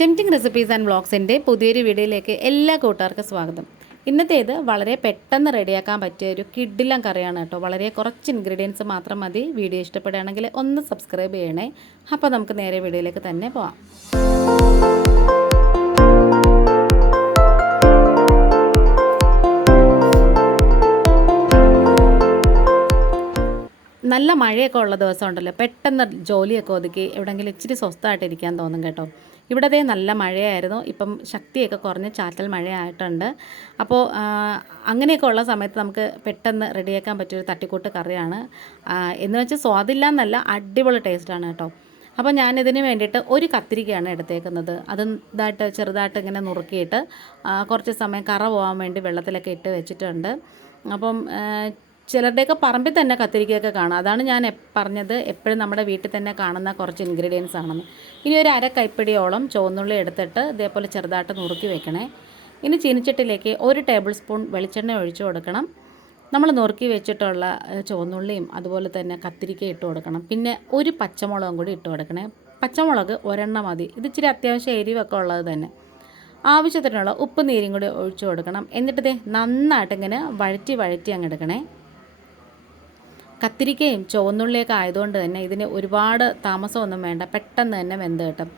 Tempting recipes and വ്ളോഗ്സിന്റെ പുതിയൊരു വീഡിയോയിലേക്ക് എല്ലാ കൂട്ടുകാർക്കും സ്വാഗതം. ഇന്നത്തേത് വളരെ പെട്ടെന്ന് റെഡിയാക്കാൻ പറ്റിയ ഒരു കിഡിലം കറിയാണ് കേട്ടോ. വളരെ കുറച്ച് ഇൻഗ്രീഡിയൻസ് മാത്രം മതി. വീഡിയോ ഇഷ്ടപ്പെടുകയാണെങ്കിൽ ഒന്ന് സബ്സ്ക്രൈബ് ചെയ്യണേ. അപ്പോൾ നമുക്ക് നേരെ വീഡിയോയിലേക്ക് തന്നെ പോവാം. നല്ല മഴയൊക്കെ ഉള്ള ദിവസം ഉണ്ടല്ലോ പെട്ടെന്ന് ജോലിയൊക്കെ ഒതുക്കി എവിടെയെങ്കിലും ഇച്ചിരി സ്വസ്ഥമായിട്ടിരിക്കാൻ തോന്നും കേട്ടോ. ഇവിടത്തെ നല്ല മഴയായിരുന്നു. ഇപ്പം ശക്തിയൊക്കെ കുറഞ്ഞ് ചാറ്റൽ മഴയായിട്ടുണ്ട്. അപ്പോൾ അങ്ങനെയൊക്കെ ഉള്ള സമയത്ത് നമുക്ക് പെട്ടെന്ന് റെഡിയാക്കാൻ പറ്റിയൊരു തട്ടിക്കൂട്ട് കറിയാണ്. എന്ന് വെച്ചാൽ സ്വാദില്ല എന്നല്ല അടിപൊളി ടേസ്റ്റാണ് കേട്ടോ. അപ്പോൾ ഞാനിതിന് വേണ്ടിയിട്ട് ഒരു കത്തിരിക്കയാണ് എടുത്തേക്കുന്നത്. അത് ഇതായിട്ട് ചെറുതായിട്ട് ഇങ്ങനെ നുറുക്കിയിട്ട് കുറച്ച് സമയം കറ പോകാൻ വേണ്ടി വെള്ളത്തിലൊക്കെ ഇട്ട് വെച്ചിട്ടുണ്ട്. അപ്പം ചിലരുടെയൊക്കെ പറമ്പിൽ തന്നെ കത്തിരിക്കയൊക്കെ കാണാം. അതാണ് ഞാൻ പറഞ്ഞത്. എപ്പോഴും നമ്മുടെ വീട്ടിൽ തന്നെ കാണുന്ന കുറച്ച് ഇൻഗ്രീഡിയൻസ് ആണെന്ന്. ഇനി ഒരു അര കൈപ്പിടിയോളം ചുവന്നുള്ളി എടുത്തിട്ട് ഇതേപോലെ ചെറുതായിട്ട് നുറുക്കി വെക്കണേ. ഇനി ചീനിച്ചട്ടിലേക്ക് ഒരു ടേബിൾ സ്പൂൺ വെളിച്ചെണ്ണ ഒഴിച്ചു കൊടുക്കണം. നമ്മൾ നുറുക്കി വെച്ചിട്ടുള്ള ചുവന്നുള്ളിയും അതുപോലെ തന്നെ കത്തിരിക്ക ഇട്ട് കൊടുക്കണം. പിന്നെ ഒരു പച്ചമുളകും കൂടി ഇട്ട് കൊടുക്കണേ. പച്ചമുളക് ഒരെണ്ണം മതി. ഇത് ഇച്ചിരി അത്യാവശ്യം എരിവൊക്കെ ഉള്ളത് തന്നെ. ആവശ്യത്തിനുള്ള ഉപ്പ് നീരും കൂടി ഒഴിച്ചു കൊടുക്കണം. എന്നിട്ട് ദേ നന്നായിട്ട് ഇങ്ങനെ വഴറ്റി വഴറ്റി അങ്ങ് എടുക്കണേ. കത്തിരിക്കയും ചുവന്നുള്ളിയൊക്കെ ആയതുകൊണ്ട് തന്നെ ഇതിന് ഒരുപാട് താമസമൊന്നും വേണ്ട. പെട്ടെന്ന് തന്നെ വെന്ത് കിട്ടും.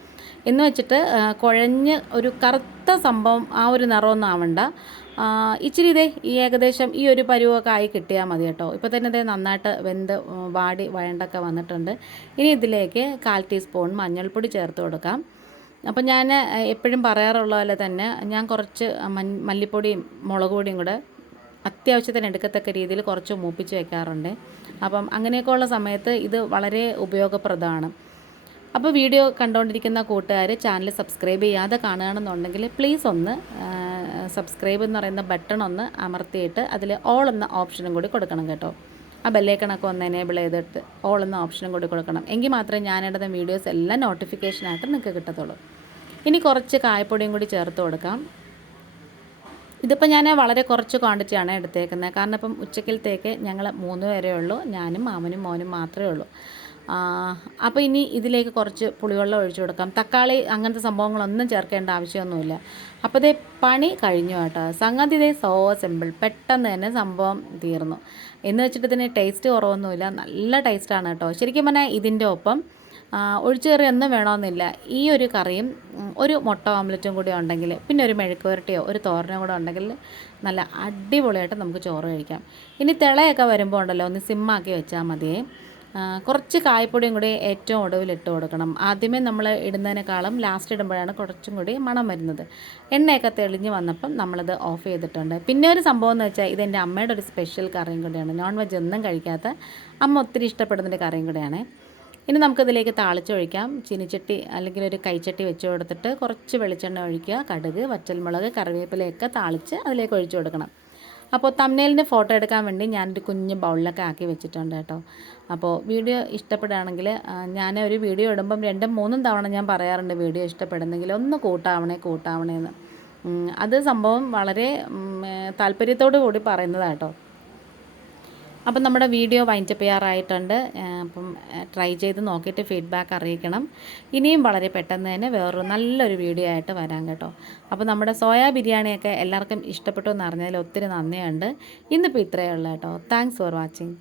എന്ന് വെച്ചിട്ട് കുഴഞ്ഞ് ഒരു കറുത്ത സംഭവം ആ ഒരു നിറമൊന്നും ആവണ്ട. ഇച്ചിരി ഇതേ ഈ ഏകദേശം ഈ ഒരു പരുവൊക്കെ ആയി കിട്ടിയാൽ മതി കേട്ടോ. ഇപ്പോൾ തന്നെ ഇതേ നന്നായിട്ട് വെന്ത് വാടി വഴണ്ടൊക്കെ വന്നിട്ടുണ്ട്. ഇനി ഇതിലേക്ക് കാൽ ടീസ്പൂൺ മഞ്ഞൾപ്പൊടി ചേർത്ത് കൊടുക്കാം. അപ്പോൾ ഞാൻ എപ്പോഴും പറയാറുള്ള പോലെ തന്നെ ഞാൻ കുറച്ച് മല്ലിപ്പൊടിയും മുളക് പൊടിയും കൂടെ അത്യാവശ്യത്തിന് എടുക്കത്തക്ക രീതിയിൽ കുറച്ച് മൂപ്പിച്ച് വെക്കാറുണ്ട്. അപ്പം അങ്ങനെയൊക്കെ ഉള്ള സമയത്ത് ഇത് വളരെ ഉപയോഗപ്രദമാണ്. അപ്പോൾ വീഡിയോ കണ്ടുകൊണ്ടിരിക്കുന്ന കൂട്ടുകാർ ചാനൽ സബ്സ്ക്രൈബ് ചെയ്യാതെ കാണുകയാണെന്നുണ്ടെങ്കിൽ പ്ലീസ് ഒന്ന് സബ്സ്ക്രൈബ് എന്ന് പറയുന്ന ബട്ടൺ ഒന്ന് അമർത്തിയിട്ട് അതിൽ ഓൾ എന്ന ഓപ്ഷനും കൂടി കൊടുക്കണം കേട്ടോ. ആ ബെല്ലേക്കണൊക്കെ ഒന്ന് എനേബിൾ ചെയ്തിട്ട് ഓൾ എന്ന ഓപ്ഷനും കൂടി കൊടുക്കണം. എങ്കിൽ മാത്രമേ ഞാനിടുന്ന വീഡിയോസ് എല്ലാം നോട്ടിഫിക്കേഷനായിട്ട് നിങ്ങൾക്ക് കിട്ടത്തുള്ളൂ. ഇനി കുറച്ച് കായപ്പൊടിയും കൂടി ചേർത്ത് കൊടുക്കാം. ഇതിപ്പോൾ ഞാൻ വളരെ കുറച്ച് ക്വാണ്ടിറ്റിയാണ് എടുത്തേക്കുന്നത് കാരണം ഇപ്പം ഉച്ചക്കലത്തേക്ക് ഞങ്ങൾ മൂന്ന് പേരേ ഉള്ളൂ. ഞാനും മാമനും മോനും മാത്രമേ ഉള്ളൂ. അപ്പോൾ ഇനി ഇതിലേക്ക് കുറച്ച് പുളിവെള്ളം ഒഴിച്ചു കൊടുക്കാം. തക്കാളി അങ്ങനത്തെ സംഭവങ്ങളൊന്നും ചേർക്കേണ്ട ആവശ്യമൊന്നുമില്ല. അപ്പോൾ ഇതേ പണി കഴിഞ്ഞു കേട്ടോ. സംഗതി ഇതേ സോ സിമ്പിൾ പെട്ടെന്ന് തന്നെ സംഭവം തീർന്നു. എന്ന് വെച്ചിട്ട് ഇതിന് ടേസ്റ്റ് കുറവൊന്നുമില്ല. നല്ല ടേസ്റ്റാണ് കേട്ടോ. ശരിക്കും പറഞ്ഞാൽ ഇതിന്റെ ഒപ്പം ഒഴിച്ചുകറി ഒന്നും വേണമെന്നില്ല ഈ ഒരു കറിയും ഒരു മുട്ട ഓംലറ്റും കൂടി ഉണ്ടെങ്കിൽ പിന്നെ ഒരു മെഴുക്ക് പുരട്ടിയോ ഒരു തോരനോ കൂടെ ഉണ്ടെങ്കിൽ നല്ല അടിപൊളിയായിട്ട് നമുക്ക് ചോറ് കഴിക്കാം. ഇനി തിളയൊക്കെ വരുമ്പോൾ ഉണ്ടല്ലോ ഒന്ന് സിമ്മാക്കി വെച്ചാൽ മതിയേ കുറച്ച് കായ്പൊടിയും കൂടി ഏറ്റവും ഒടുവിൽ ഇട്ട് കൊടുക്കണം. ആദ്യമേ നമ്മൾ ഇടുന്നതിനേക്കാളും ലാസ്റ്റ് ഇടുമ്പോഴാണ് കുറച്ചും കൂടി മണം വരുന്നത്. എണ്ണയൊക്കെ തെളിഞ്ഞ് വന്നപ്പം നമ്മളത് ഓഫ് ചെയ്തിട്ടുണ്ട്. പിന്നെ ഒരു സംഭവം എന്ന് വെച്ചാൽ ഇതെന്റെ അമ്മയുടെ ഒരു സ്പെഷ്യൽ കറിയും കൂടിയാണ്. നോൺ വെജ് ഒന്നും കഴിക്കാത്ത അമ്മ ഒത്തിരി ഇഷ്ടപ്പെടുന്നൊരു കറിയും കൂടിയാണ്. ഇനി നമുക്കിതിലേക്ക് താളിച്ചൊഴിക്കാം. ചീനിച്ചട്ടി അല്ലെങ്കിൽ ഒരു കൈച്ചട്ടി വെച്ച് കൊടുത്തിട്ട് കുറച്ച് വെളിച്ചെണ്ണ ഒഴിക്കുക. കടുക് വറ്റൽമുളക് കറിവേപ്പിലയൊക്കെ താളിച്ച് അതിലേക്ക് ഒഴിച്ചു കൊടുക്കണം. അപ്പോൾ തമ്മനയിലിന്റെ ഫോട്ടോ എടുക്കാൻ വേണ്ടി ഞാനൊരു കുഞ്ഞ് ബൗളിലൊക്കെ ആക്കി വെച്ചിട്ടുണ്ട് കേട്ടോ. അപ്പോൾ വീഡിയോ ഇഷ്ടപ്പെടുകയാണെങ്കിൽ ഞാൻ ഒരു വീഡിയോ ഇടുമ്പം രണ്ടും മൂന്നും തവണ ഞാൻ പറയാറുണ്ട് വീഡിയോ ഇഷ്ടപ്പെടുന്നെങ്കിൽ ഒന്ന് കൂട്ടാവണേ കൂട്ടാവണേ എന്ന് അത് സംഭവം വളരെ താല്പര്യത്തോടു കൂടി പറയുന്നതാട്ടോ അപ്പം നമ്മുടെ വീഡിയോ വൈൻഡപ്പ് ചെയ്യാറായിട്ടുണ്ട്. അപ്പം ട്രൈ ചെയ്ത് നോക്കിയിട്ട് ഫീഡ്ബാക്ക് അറിയിക്കണം. ഇനിയും വളരെ പെട്ടെന്ന് തന്നെ വേറൊരു നല്ലൊരു വീഡിയോ ആയിട്ട് വരാം കേട്ടോ. അപ്പോൾ നമ്മുടെ സോയാ ബിരിയാണിയൊക്കെ എല്ലാവർക്കും ഇഷ്ടപ്പെട്ടു എന്ന് അറിഞ്ഞതിൽ ഒത്തിരി നന്ദിയുണ്ട്. ഇന്നിപ്പോൾ ഇത്രയേ ഉള്ളൂ കേട്ടോ. Thanks for watching